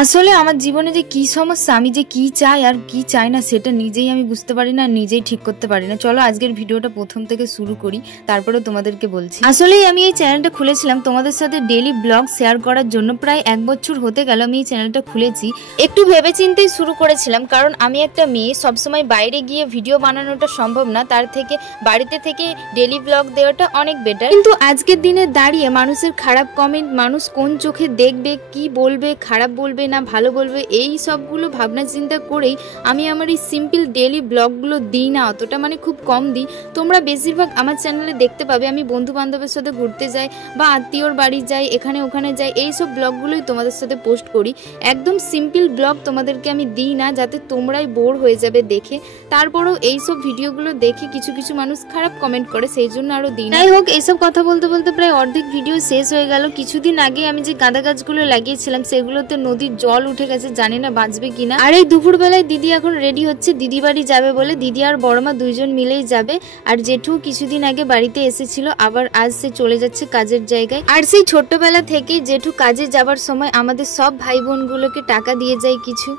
আসলে আমার জীবনে যে কি সমস্যা, আমি যে কি চাই আর কি চাই না সেটা নিজেই আমি বুঝতে পারি না, নিজেই ঠিক করতে পারি না। চলো আজকের ভিডিওটা প্রথম থেকে শুরু করি, তারপরে তোমাদেরকে বলছি। আসলেই আমি এই চ্যানেলটা খুলেছিলাম তোমাদের সাথে ডেইলি ব্লগ শেয়ার করার জন্য। প্রায় 1 বছর হতে গেল আমি এই চ্যানেলটা খুলেছি। একটু ভেবেচিন্তেই শুরু করেছিলাম, কারণ আমি একটা মেয়ে, সবসময় বাইরে গিয়ে ভিডিও বানানোটা সম্ভব না, তার থেকে বাড়িতে থেকে ডেইলি ব্লগ দেওয়াটা অনেক বেটার। কিন্তু আজকের দিনে দাঁড়িয়ে মানুষের খারাপ কমেন্ট, মানুষ কোন চোখে দেখবে, কি বলবে, খারাপ বলবে না ভালো বলবে, এই সবগুলো ভাবনা চিন্তা করেই আমি আমার এই সিম্পল ডেইলি ব্লগগুলো দিই না, অতটা মানে খুব কম দিই। তোমরা বেশিরভাগ আমার চ্যানেলে দেখতে পাবে আমি বন্ধু বান্ধবের সাথে ঘুরতে যাই বা আত্মীয়র বাড়ি যাই, এখানে ওখানে যাই, এই সব ব্লগগুলোই তোমাদের সাথে পোস্ট করি। একদম সিম্পল ব্লগ তোমাদেরকে আমি দিই না, যাতে তোমরাই বোর হয়ে যাবে দেখে। তারপরেও এইসব ভিডিওগুলো দেখে কিছু কিছু মানুষ খারাপ কমেন্ট করে, সেই জন্য আরও দিই না। যাই হোক, এইসব কথা বলতে বলতে প্রায় অর্ধেক ভিডিও শেষ হয়ে গেল। কিছুদিন আগে আমি যে গাঁদা গাছগুলো লাগিয়েছিলাম সেগুলোতে নদীর জল উঠে গেছে, জানি না বাঁচবে কিনা। আর এই দুপুরবেলায় দিদি এখন রেডি হচ্ছে দিদি বাড়ি যাবে বলে। দিদি আর বড়মা দুইজন মিলেই যাবে। আর জেঠু কিছুদিন আগে বাড়িতে এসেছিল, আবার আজ সে চলে যাচ্ছে কাজের জায়গায়। আর সেই ছোট্টবেলা থেকেই জেঠু কাজে যাবার সময় আমাদের সব ভাই বোনগুলোকে টাকা দিয়ে যায় কিছু।